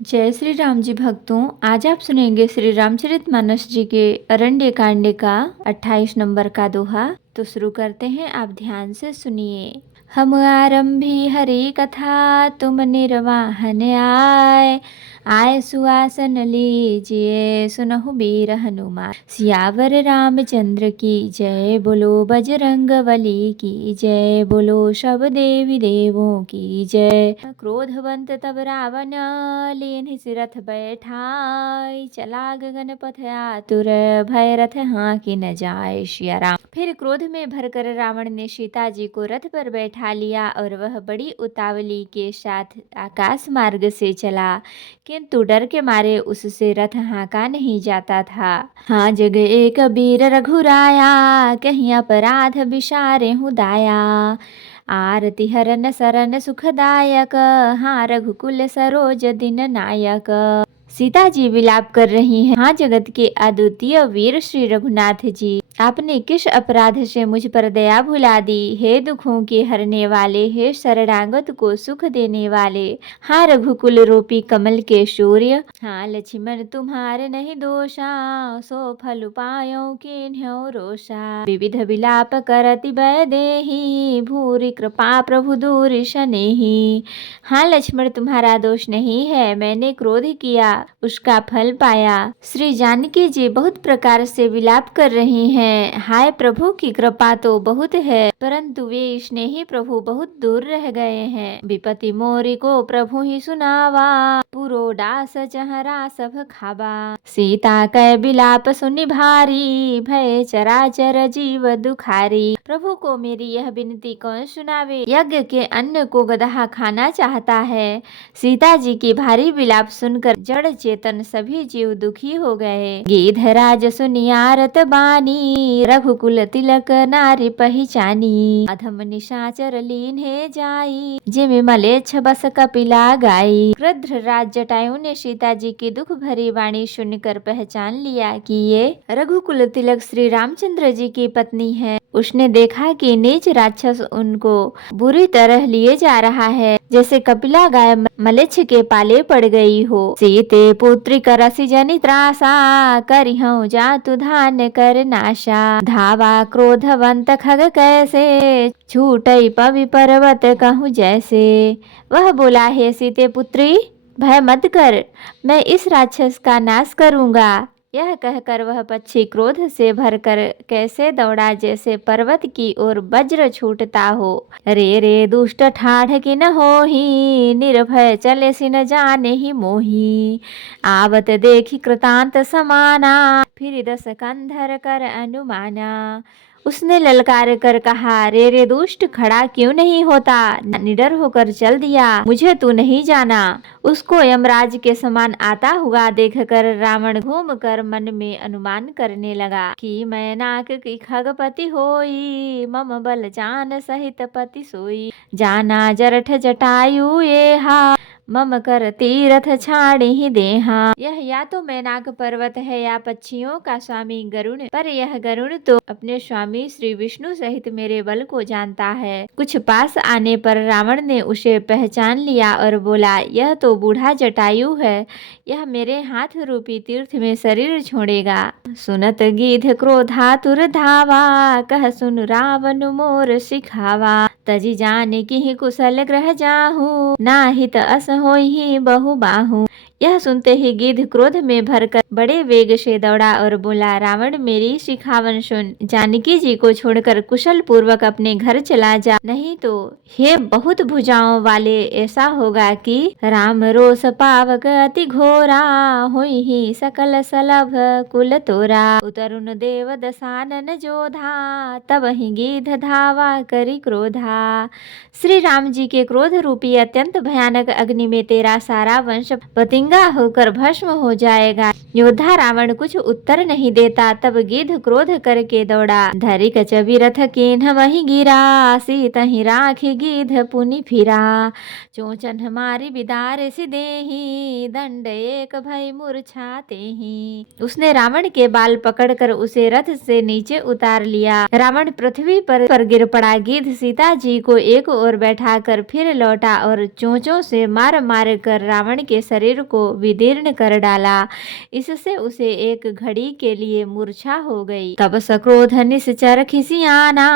जय श्री राम जी भक्तों। आज आप सुनेंगे श्री रामचरितमानस जी के अरण्य कांड का 28 नंबर का दोहा। तो शुरू करते हैं, आप ध्यान से सुनिए। हम आरंभी हरि कथा, तुम निर्वाहन आए। आए सुआसन लीजिए, सुनहु बीर हनुमान। सियावर रामचंद्र की जय, बोलो बजरंग बली की जय, बोलो सब देवी देवों की जय। क्रोधवंत तब रावण, लेन सिरथ बैठाई। चला गगन पथ आतुर, भय रथ हाँकी न जाए। सिया राम। फिर क्रोध में भरकर रावण ने सीता जी को रथ पर बैठा लिया और वह बड़ी उतावली के साथ आकाश मार्ग से चला, किंतु डर के मारे उससे रथ हाँका नहीं जाता था। हाँ जग एक वीर रघुराया, कहीं अपराध विसारे हूँ दाया। आरती हरन सरन सुखदायक, हाँ रघुकुल सरोज दिन नायक। सीता जी विलाप कर रही हैं। हाँ जगत के अद्वितीय वीर श्री रघुनाथ जी, आपने किस अपराध से मुझ पर दया भुला दी। हे दुखों के हरने वाले, हे शरणागत को सुख देने वाले। हाँ रघुकुल रूपी कमल के सूर्य, हाँ लक्ष्मण तुम्हारे नहीं दोषा। सो फल पायो किन्ह्यो रोषा। विविध विलाप करति भय देहि, भूरि कृपा प्रभु दूरि सनेहि। हाँ लक्ष्मण तुम्हारा दोष नहीं है, मैंने क्रोध किया उसका फल पाया। श्री जानकी जी बहुत प्रकार से विलाप कर रही हैं। हाय प्रभु की कृपा तो बहुत है, परंतु वे स्नेही प्रभु बहुत दूर रह गए हैं। विपति मोरी को प्रभु ही सुनावा, पुरो दास चहरा सब खाबा। सीता कै विलाप सुनि भारी, भय चराचर जीव दुखारी। प्रभु को मेरी यह विनती कौन सुनावे, यज्ञ के अन्न को गदहा खाना चाहता है। सीता जी की भारी विलाप सुनकर जड़ चेतन सभी जीव दुखी हो गए। गिधराज सुनियारत बानी, रघुकुल तिलक नारी पहिचानी। अधम निशाचर लीन है जाई, जिमि मलेच्छ बस कपिला गाई। गृध्रराज जटायु ने सीता जी की दुख भरी वाणी सुनकर पहचान लिया कि ये रघुकुल तिलक श्री रामचंद्र जी की पत्नी है। उसने देखा कि नीच राक्षस उनको बुरी तरह लिए जा रहा है, जैसे कपिला गाय मलेच्छ के पाले पड़ गई हो। सीते पुत्री करसी जनि त्रासा, करिहउँ जातु धान्य कर नाशा। धावा क्रोधवंत खग कैसे, छूटई पवि पर्वत कहूँ जैसे। वह बोला, हे सीते पुत्री भय मत कर, मैं इस राक्षस का नाश करूंगा। यह कहकर वह पक्षी क्रोध से भरकर कैसे दौड़ा, जैसे पर्वत की ओर वज्र छूटता हो। रे रे दुष्ट ठाठ की न होही, निर्भय चले सिन जाने ही मोही। आवत देखी कृतांत समाना, फिर दस कंधर कर अनुमाना। उसने ललकार कर कहा, रे रे दुष्ट खड़ा क्यों नहीं होता, निडर होकर चल दिया, मुझे तू नहीं जाना। उसको यमराज के समान आता हुआ देखकर रावण घूम कर मन में अनुमान करने लगा कि मैं नाक की खगपति होई, मम बल जान सहित पति सोई। जाना जरठ जटायु ये हा, मम कर तीरथ छाड़ी ही देहा। यह या तो मैनाक पर्वत है या पक्षियों का स्वामी गरुड़, पर यह गरुड़ तो अपने स्वामी श्री विष्णु सहित मेरे बल को जानता है। कुछ पास आने पर रावण ने उसे पहचान लिया और बोला, यह तो बूढ़ा जटायु है, यह मेरे हाथ रूपी तीर्थ में शरीर छोड़ेगा। सुनत गीध क्रोधातुर धावा, कह सुन रावण मोर सिखावा। तजी जाने की कुशल ग्रह जाहू, नाहित अस होई बहु बाहू। यह सुनते ही गिद्ध क्रोध में भरकर बड़े वेग से दौड़ा और बोला, रावण मेरी शिखावन सुन, जानकी जी को छोड़कर कुशल पूर्वक अपने घर चला जा, नहीं तो हे बहुत भुजाओं वाले ऐसा होगा कि राम रोष पावक अति घोरा, होई ही सकल सलभ कुल तोरा। उतरुन देव दसानन जोधा, तब ही गिद्ध धावा करी क्रोधा। श्री राम जी के क्रोध रूपी अत्यंत भयानक अग्नि में तेरा सारा वंश पतिंगा होकर भस्म हो जाएगा। योद्धा रावण कुछ उत्तर नहीं देता, तब गिद्ध क्रोध करके दौड़ा। धरी कचबी रथ केन्ह वही गिरा, सीत ही राखी गिद्ध पुनि फिरा। चोचन हमारी बिदार सि देहि, दंड एक भय मूर्छाते ही। उसने रावण के बाल पकड़कर उसे रथ से नीचे उतार लिया। रावण पृथ्वी पर गिर पड़ा। गिद्ध सीता जी को एक ओर बैठाकर फिर लौटा और चोंचों से मार मार मार कर रावण के शरीर को विदीर्ण कर डाला। इससे उसे एक घड़ी के लिए मूर्छा हो गई। तब सक्रोध निश्चर खिसियाना,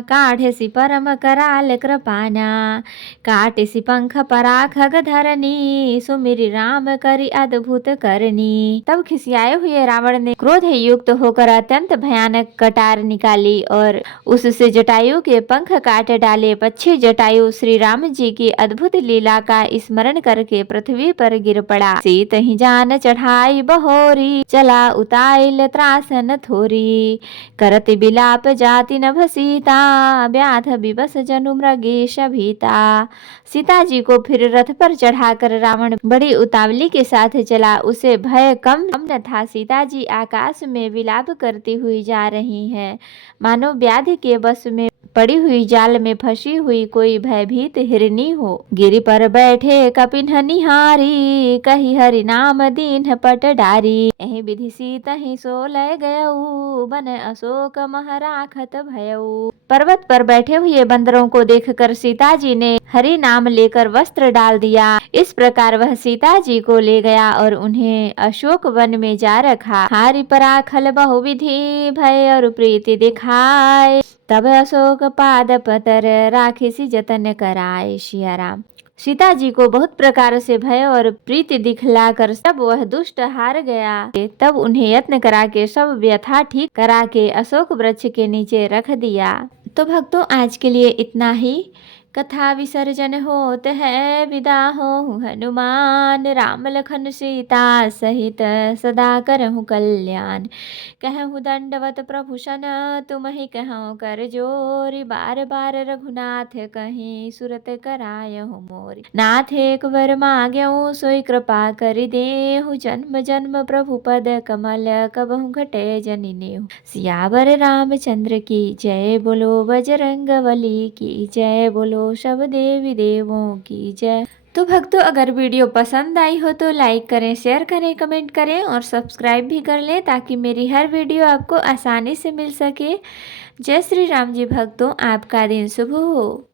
काढ़े सी परम कराल कृपाना, काटे सी पंख परा खग धरनी, सुमिरि राम करि अद्भुत करनी। तब खिसियाए हुए रावण ने क्रोध युक्त होकर अत्यंत भयानक कटार निकाली और उससे जटायु के पंख काट डाले। पक्षी जटायु श्री राम जी की अद्भुत लीला का स्मरण करके पृथ्वी पर गिर पड़ा। सीत ही जान चढ़ाई बहोरी, चला उताइल त्रासन थोरी, करत बिलाप जाति नभ सीता, व्याध विवश जनु मृगेश भीता। सीता जी को फिर रथ पर चढ़ाकर रावण बड़ी उतावली के साथ चला। उसे भय कम न था। सीता जी आकाश में विलाप करती हुई जा रही हैं, मानो व्याधि के वश में पड़ी हुई जाल में फंसी हुई कोई भयभीत हिरनी हो। गिरि पर बैठे कपिन निहारी, कही हरि नाम दीन पट डारी, एहि विधि सीत ही सो लय गयऊ, बन अशोक मह राखत भयऊ। पर्वत पर बैठे हुए बंदरों को देखकर सीता जी ने हरि नाम लेकर वस्त्र डाल दिया। इस प्रकार वह सीता जी को ले गया और उन्हें अशोक वन में जा रखा। हारि पराखल बहुविधि, भय और प्रीति दिखाए, तब अशोक पाद पतर राखी सी जतन कराए। सियाराम। सीता जी को बहुत प्रकार से भय और प्रीति दिखलाकर सब वह दुष्ट हार गया। तब उन्हें यत्न करा के सब व्यथा ठीक करा के अशोक वृक्ष के नीचे रख दिया। तो भक्तों, आज के लिए इतना ही। कथा विसर्जन होत है, विदा हो हनुमान, राम लखन सीता सहित सदा करहु कल्याण। कहूँ दंडवत प्रभु सन, तुम ही कहूँ कर जोरी, बार बार रघुनाथ कहीं सुरत करायहु मोरी। नाथ एक वर मांग्यऊ, सोई कृपा कर देहु, जन्म जन्म प्रभु पद कमल कबहु घटे जनि नेहु। सियावर रामचंद्र की जय, बोलो बजरंगबली की जय, बोलो सब देवी देवों की जय। तो भक्तों, अगर वीडियो पसंद आई हो तो लाइक करें, शेयर करें, कमेंट करें और सब्सक्राइब भी कर लें ताकि मेरी हर वीडियो आपको आसानी से मिल सके। जय श्री राम जी भक्तों, आपका दिन शुभ हो।